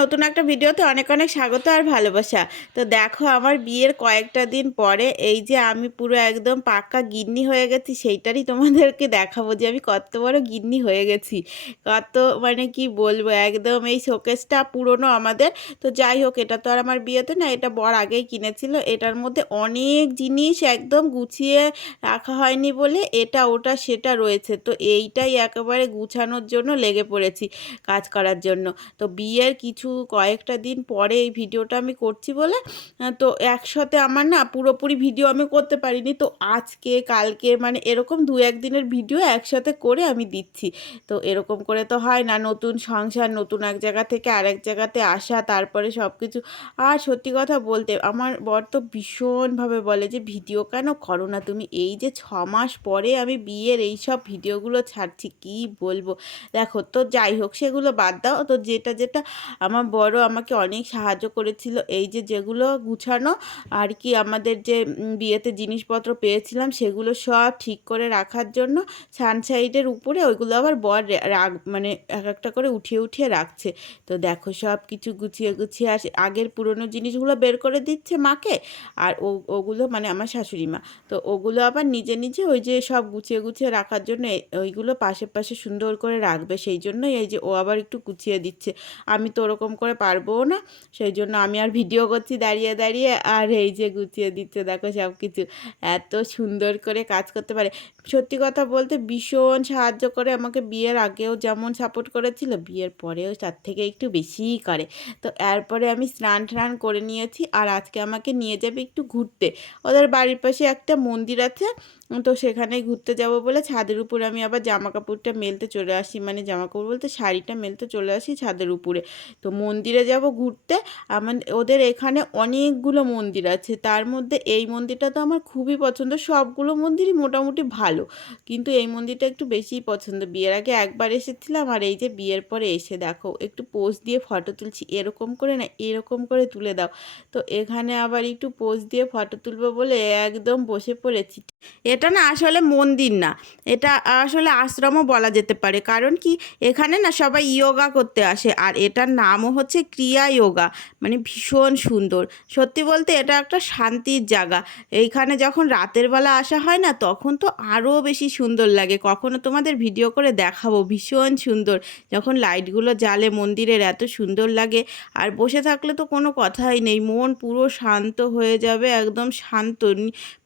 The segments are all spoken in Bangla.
নতুন একটা ভিডিওতে অনেক অনেক স্বাগত আর ভালোবাসা। তো দেখো আমার বিয়ের কয়েকটা দিন পরে এই যে আমি পুরো একদম পাক্কা গিন্নি হয়ে গেছি, সেইটারই তোমাদেরকে দেখাবো যে আমি কত বড় গিন্নি হয়ে গেছি। কত মানে কি বলব, একদম এই শোকেসটা পুরনো আমাদের। তো যাই হোক, এটা তো আর আমার বিয়েতে না, এটা বর আগেই কিনেছিল। এটার মধ্যে অনেক জিনিস একদম গুছিয়ে রাখা হয়নি বলে এটা, ওটা, সেটা রয়েছে। তো এইটাই একেবারে গুছানোর জন্য লেগে পড়েছি কাজ করার জন্য। তো বিয়ের কিছু কয়েকটা দিন পরে এই ভিডিওটা আমি করছি বলে তো একসাথে আমার না পুরোপুরি ভিডিও আমি করতে পারিনি। তো আজকে, কালকে মানে এরকম দু একদিনের ভিডিও একসাথে করে আমি দিচ্ছি। তো এরকম করে তো হয় না, নতুন সংসার, নতুন এক জায়গা থেকে আরেক জায়গাতে আসা, তারপরে সব কিছু আর সত্যি কথা বলতে, আমার বর তো ভীষণভাবে বলে যে, ভিডিও কেন করো না তুমি? এই যে ছ মাস পরে আমি বিয়ের এই সব ভিডিওগুলো ছাড়ছি, কি বলব? দেখো, তো যাই হোক, সেগুলো বাদ দাও। তো যেটা যেটা আমার বড় আমাকে অনেক সাহায্য করেছিল। এই যে যেগুলো গুছানো আর কি আমাদের যে বিয়েতে জিনিসপত্র পেয়েছিলাম সেগুলো সব ঠিক করে রাখার জন্য সানসাইডের উপরে ওইগুলো আবার বর রাখ মানে এক একটা করে উঠিয়ে উঠিয়ে রাখছে। তো দেখো সব কিছু গুছিয়ে গুছিয়ে আসে। আগের পুরনো জিনিসগুলো বের করে দিচ্ছে মাকে আর ও, ওগুলো মানে আমার শাশুড়ি মা। তো ওগুলো আবার নিজে নিজে ওই যে সব গুছিয়ে গুছিয়ে রাখার জন্য ওইগুলো পাশে পাশে সুন্দর করে রাখবে। সেই জন্যই এই যে ও আবার একটু গুছিয়ে দিচ্ছে। আমি তো ওরকম করে পারবও না। সেই জন্য আমি আর ভিডিও করছি দাঁড়িয়ে দাঁড়িয়ে। আর এই যে গুছিয়ে দিচ্ছে, দেখো সব কিছু এত সুন্দর করে কাজ করতে পারে। সত্যি কথা বলতে ভীষণ সাহায্য করে আমাকে বিয়ের আগেও যেমন সাপোর্ট করেছিল, বিয়ের পরেও তার থেকে একটু বেশিই করে। তো এরপরে আমি স্নান টান করে নিয়েছি আর আজকে আমাকে নিয়ে যাবে একটু ঘুরতে। ওদের বাড়ির পাশে একটা মন্দির আছে, তো সেখানে ঘুরতে যাব বলে ছাদের উপরে আমি আবার জামা কাপড়টা মেলতে চলে আসি। মানে জামা কাপড় বলতে শাড়িটা মেলতে চলে আসি ছাদের উপরে। তো মন্দিরে যাব ঘুরতে। আমার, ওদের এখানে অনেকগুলো মন্দির আছে। তার মধ্যে এই মন্দিরটা তো আমার খুবই পছন্দ। সবগুলো মন্দিরই মোটামুটি ভালো। কিন্তু এই মন্দিরটা একটু বেশিই পছন্দ। বিয়ের আগে একবার এসেছিলাম আর এই যে বিয়ের পরে এসে দেখো, একটু পোজ দিয়ে ফটো তুলছি। এরকম করে না, এরকম করে তুলে দাও। তো এখানে আবার একটু পোজ দিয়ে ফটো তুলবো বলে একদম বসে পড়েছি। এটা না আসলে মন্দির না। এটা আসলে আশ্রমও বলা যেতে পারে। কারণ কি? এখানে না সবাই ইয়োগা করতে আসে। আর এটার নামও হচ্ছে ক্রিয়া ইয়োগা। মানে ভীষণ সুন্দর। সত্যি বলতে এটা একটা শান্তির জায়গা। এইখানে যখন রাতের বেলা আসা হয় না, তখন তো আরও বেশি সুন্দর লাগে। কখনো তোমাদের ভিডিও করে দেখাবো। ভীষণ সুন্দর। যখন লাইটগুলো জ্বালে মন্দিরের এত সুন্দর লাগে। আর বসে থাকলে তো কোনো কথাই নেই। মন পুরো শান্ত হয়ে যাবে, একদম শান্ত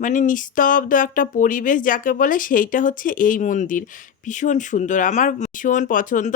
মানে নিস্তব্ধ একটা পরিবেশ যাকে বলে সেইটা হচ্ছে এই মন্দির। ভীষণ সুন্দর, আমার ভীষণ পছন্দ।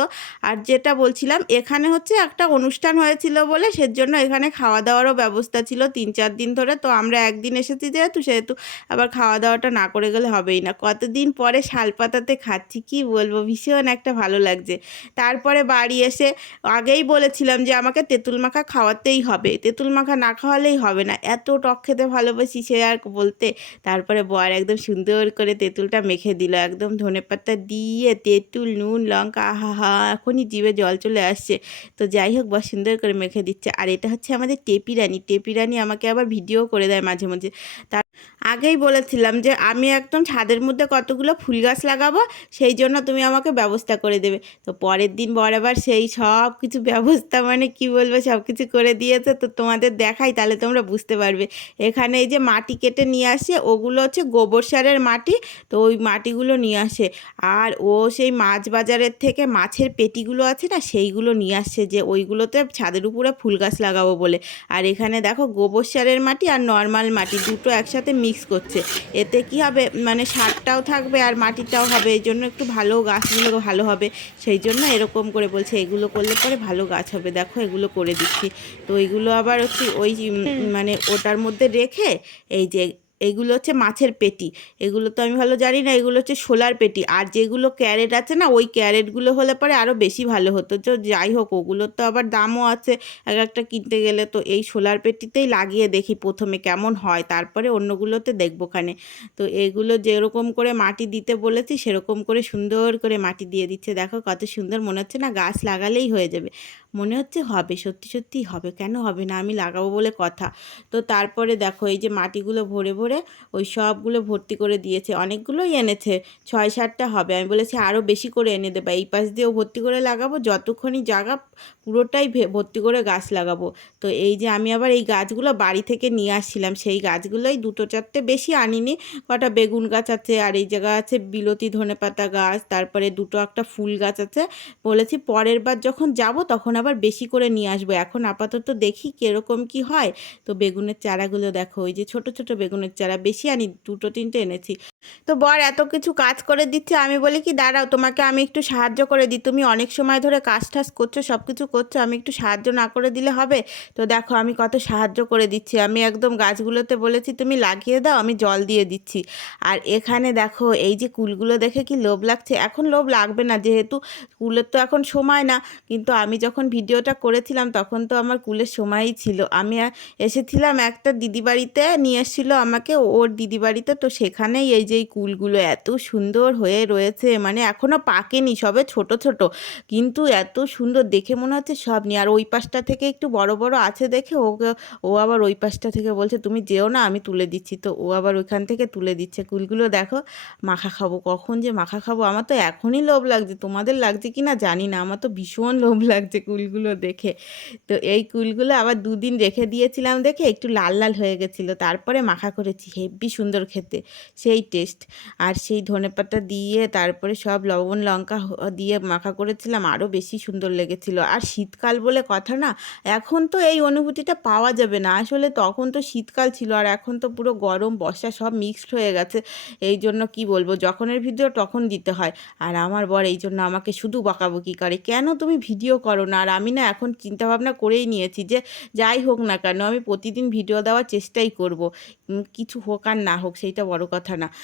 আর যেটা বলছিলাম, এখানে হচ্ছে একটা অনুষ্ঠান হয়েছিল বলে সেজন্য এখানে খাওয়া দাওয়ারও ব্যবস্থা ছিল তিন চার দিন ধরে। তো আমরা একদিন এসেছি যেহেতু, সেহেতু আবার খাওয়া দাওয়াটা না করে গেলে হবেই না। কতদিন পরে শালপাতাতে খাচ্ছি, কি বলব? ভীষণ একটা ভালো লাগছে। তারপরে বাড়ি এসে আগেই বলেছিলাম যে আমাকে তেঁতুল মাখা খাওয়াতেই হবে। তেঁতুল মাখা না খাওয়ালেই হবে না। এত টক খেতে ভালোবাসি সে আর বলতে। তারপরে বর একদম সুন্দর করে তেঁতুলটা মেখে দিল, একদম ধনেপাতা দিয়ে তেঁতুল, নুন, লঙ্কা, আহা, হা, এখনই জিভে জল চলে আসছে। তো যাই হোক বা সুন্দর করে মেখে দিচ্ছে। আর এটা হচ্ছে আমাদের টেপি রানী। টেপি রানী আমাকে আবার ভিডিও করে দেয় মাঝে মাঝে তার আগেই বলেছিলাম যে, আমি একদম ছাদের মধ্যে কতগুলো ফুল গাছ লাগাবো, সেই জন্য তুমি আমাকে ব্যবস্থা করে দেবে। তো পরের দিন বর আবার সেই সব কিছু ব্যবস্থা মানে কি বলব, সব কিছু করে দিয়েছে। তো তোমাদের দেখাই, তাহলে তোমরা বুঝতে পারবে। এখানে এই যে মাটি কেটে নিয়ে আসে, ওগুলো হচ্ছে গোবর সারের মাটি। তো ওই মাটিগুলো নিয়ে আসে। আর ও সেই মাছ বাজারের থেকে মাছের পেটিগুলো আছে না সেইগুলো নিয়ে আসছে যে ওইগুলোতে ছাদের উপরে ফুল গাছ লাগাবো বলে। আর এখানে দেখো গোবর সারের মাটি আর নর্মাল মাটি দুটো একসাথে মিক্স করছে। এতে কি হবে? মানে সারটাও থাকবে আর মাটিটাও হবে। এই জন্য একটু ভালো গাছগুলো ভালো হবে। সেই জন্য এরকম করে বলছে এগুলো করলে পরে ভালো গাছ হবে। দেখো এগুলো করে দিচ্ছি। তো এইগুলো আবার হচ্ছে ওই মানে ওটার মধ্যে রেখে এই যে এইগুলো হচ্ছে মাছের পেটি। এগুলো তো আমি ভালো জানি না, এগুলো হচ্ছে শোলার পেটি। আর যেগুলো ক্যারেট আছে না, ওই ক্যারেটগুলো হলে পরে আরও বেশি ভালো হতো। তো যাই হোক, ওগুলোর তো আবার দামও আছে। এক একটা কিনতে গেলে তো এই শোলার পেটিতেই লাগিয়ে দেখি প্রথমে কেমন হয়, তারপরে অন্যগুলোতে দেখব খানে তো এগুলো যেরকম করে মাটি দিতে বলেছি, সেরকম করে সুন্দর করে মাটি দিয়ে দিচ্ছে। দেখো কত সুন্দর মনে হচ্ছে না, গাছ লাগালেই হয়ে যাবে। মনে হচ্ছে হবে, সত্যি সত্যিই হবে। কেন হবে না? আমি লাগাবো বলে কথা। তো তারপরে দেখো, এই যে মাটিগুলো ভরে ভরে ওই সবগুলো ভর্তি করে দিয়েছে। অনেকগুলোই এনেছে। ছয় সাতটা হবে। আমি বলেছি আরও বেশি করে এনে দেবা। এই পাশ দিয়েও ভর্তি করে লাগাবো। যতক্ষণই জায়গা পুরোটাই ভর্তি করে গাছ লাগাবো। তো এই যে আমি আবার এই গাছগুলো বাড়ি থেকে নিয়ে আসছিলাম। সেই গাছগুলোই দুটো চারটে বেশি আনিনি। কটা বেগুন গাছ আছে আর এই জায়গা আছে বিলতি ধনেপাতা গাছ। তারপরে দুটো একটা ফুল গাছ আছে। বলেছি পরের বার যখন যাব তখন আবার বেশি করে নিয়ে আসব। এখন আপাতত দেখি কীরকম কি হয়। তো বেগুনের চারাগুলো দেখো, ওই যে ছোট ছোট বেগুনের চারা। বেশি আনি, দুটো, তিনটে এনেছি। তো বর, এত কিছু কাজ করে দিচ্ছে, আমি বলি কি, দাঁড়াও, তোমাকে আমি একটু সাহায্য করে দিই। তুমি অনেক সময় ধরে কাজ টাজ করছ সব কিছু করছ, আমি একটু সাহায্য না করে দিলে হবে? তো দেখো, আমি কত সাহায্য করে দিচ্ছি। আমি একদম গাছগুলোতে বলেছি, তুমি লাগিয়ে দাও, আমি জল দিয়ে দিচ্ছি। আর এখানে দেখো, এই যে কুলগুলো দেখে কি লোভ লাগছে? এখন লোভ লাগবে না, যেহেতু কুলের তো এখন সময় না। কিন্তু আমি যখন ভিডিওটা করেছিলাম, তখন তো আমার কুলের সময়ই ছিল। আমি এসেছিলাম একটা দিদি বাড়িতে নিয়ে এসেছিল আমাকে, ওর দিদি বাড়িতে তো সেখানেই এই যে কুলগুলো এত সুন্দর হয়ে রয়েছে মানে এখনও পাকেনি, সবে ছোট ছোট। কিন্তু এত সুন্দর, দেখে মনে হচ্ছে সব নিয়ে। আর ওই পাশটা থেকে একটু বড় বড় আছে দেখে ওকে, ও আবার ওই পাশটা থেকে বলছে, তুমি যেও না, আমি তুলে দিচ্ছি। তো ও আবার ওইখান থেকে তুলে দিচ্ছে কুলগুলো। দেখো, মাখা খাব, কখন যে মাখা খাব, আমার তো এখনই লোভ লাগছে। তোমাদের লাগছে কি না জানি না, আমার তো ভীষণ লোভ লাগছে কুলগুলো দেখে। তো এই কুলগুলো আবার দুদিন রেখে দিয়েছিলাম দেখে, একটু লাল লাল হয়ে গেছিল। তারপরে মাখা করেছি হেব্বি সুন্দর খেতে। সেই টেস্ট আর সেই ধনেপাতা দিয়ে তারপরে সব লবণ, লঙ্কা দিয়ে মাখা করেছিলাম। আরও বেশি সুন্দর লেগেছিল। আর শীতকাল বলে কথা না, এখন তো এই অনুভূতিটা পাওয়া যাবে না। আসলে তখন তো শীতকাল ছিল আর এখন তো পুরো গরম, বর্ষা সব মিক্সড হয়ে গেছে। এই জন্য কি বলব, যখনের ভিডিও তখন দিতে হয়। আর আমার বর এই জন্য আমাকে শুধু বকাবকি করে। কেন তুমি ভিডিও করো না? আর আমি না এখন চিন্তাভাবনা করেই নিয়েছি যে যাই হোক না কেন, আমি প্রতিদিন ভিডিও দেওয়ার চেষ্টাই করব। কিছু হোক আর না হোক, সেইটা বড় কথা না।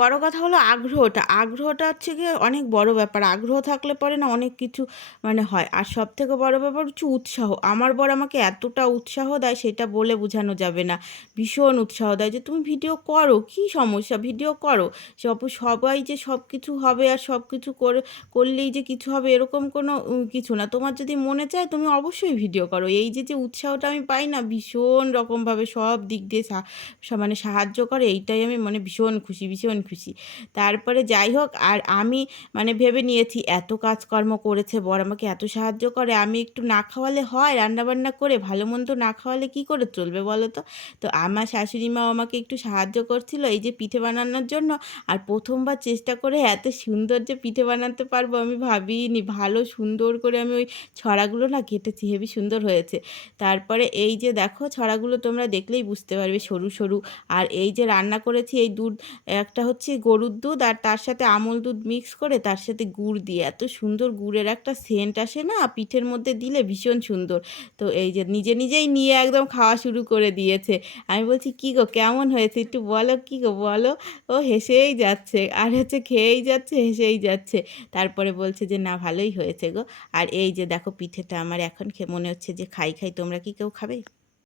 বড় কথা হলো আগ্রহটা। আগ্রহটা হচ্ছে গিয়ে অনেক বড় ব্যাপার। আগ্রহ থাকলে পরে না অনেক কিছু মানে হয়। আর সব থেকে বড় ব্যাপার হচ্ছে উৎসাহ। আমার বর আমাকে এতটা উৎসাহ দেয় সেটা বলে বোঝানো যাবে না। ভীষণ উৎসাহ দেয় যে, তুমি ভিডিও করো, কি সমস্যা? ভিডিও করো। সব সবাই যে সব কিছু হবে আর সব কিছু করে, করলেই যে কিছু হবে এরকম কোনো কিছু না। তোমার যদি মনে চায় তুমি অবশ্যই ভিডিও করো। এই যে যে উৎসাহটা আমি পাই না, ভীষণ রকমভাবে সব দিক দিয়ে মানে সাহায্য করে, এইটাই আমি মানে ভীষণ খুশি, ভীষণ খুশি। তারপরে যাই হোক, আর আমি মানে ভেবে নিয়েছি, এত কাজকর্ম করেছে, বর আমাকে এত সাহায্য করে, আমি একটু না খাওয়ালে হয়, রান্নাবান্না করে, ভালো মন্দ না খাওয়ালে কি করে চলবে বলো তো? তো আমার শাশুড়ি মাও আমাকে একটু সাহায্য করছিল এই যে পিঠে বানানোর জন্য, আর প্রথমবার চেষ্টা করে এত সুন্দর যে পিঠে বানাতে পারব আমি ভাবিনি। ভালো সুন্দর করে আমি ওই ছড়াগুলো না কেটেছি, হেবি সুন্দর হয়েছে। তারপরে এই যে দেখো, ছড়াগুলো তোমরা দেখলেই বুঝতে পারবে সরু সরু। আর এই যে রান্না করেছি, এই দুধ, একটা হচ্ছে গরুর দুধ আর তার সাথে আমল দুধ মিক্স করে তার সাথে গুড় দিয়ে। এত সুন্দর গুড়ের একটা সেন্ট আসে না, পিঠের মধ্যে দিলে ভীষণ সুন্দর। তো এই যে নিজে নিজেই নিয়ে একদম খাওয়া শুরু করে দিয়েছে। আমি বলছি, কী গো, কেমন হয়েছে? একটু বলো, কী গো, বলো? ও হেসেই যাচ্ছে। আর হচ্ছে খেয়েই যাচ্ছে, হেসেই যাচ্ছে। তারপরে বলছে যে, না, ভালোই হয়েছে গো। আর এই যে দেখো, পিঠেটা আমার এখন মনে হচ্ছে যে, খাই খাই, তোমরা কি কেউ খাবে?